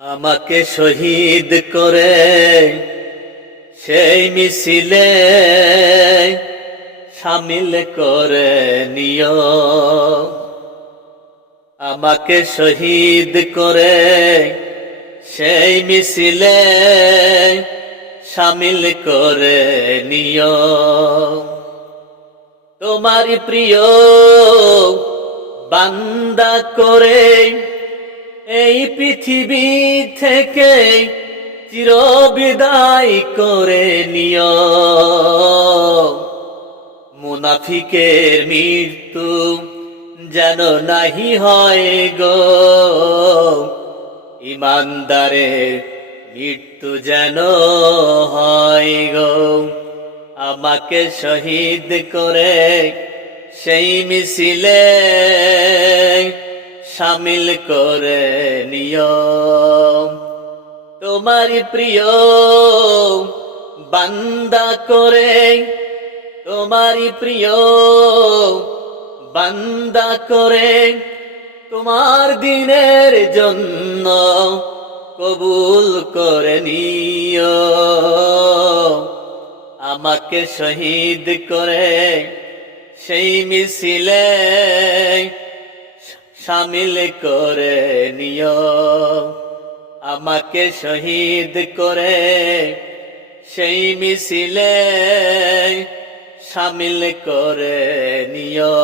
আমাকে শহীদ করে সেই মিছিলে শামিল করে নিও। আমাকে শহীদ করে সেই মিছিলে শামিল করে নিও। তোমারই প্রিয় বান্দা করে এই পৃথিবী থেকে চিরবিদায় করে নিও। মুনাফিকের মৃত্যু যেন নাহি হয় গো, ইমানদারের মৃত্যু যেন হয় গো। আমাকে শহীদ করে সেই মিছিলে শামিল করে নিও। তোমারই প্রিয় বান্দা করে, তোমারই প্রিয় বান্দা করে তোমার দিনের জন্য কবুল করে নিও। আমাকে শহীদ করে সেই মিছিলে শামিল করে নিও। আমাকে শহীদ করে সেই মিছিলে শামিল করে নিও।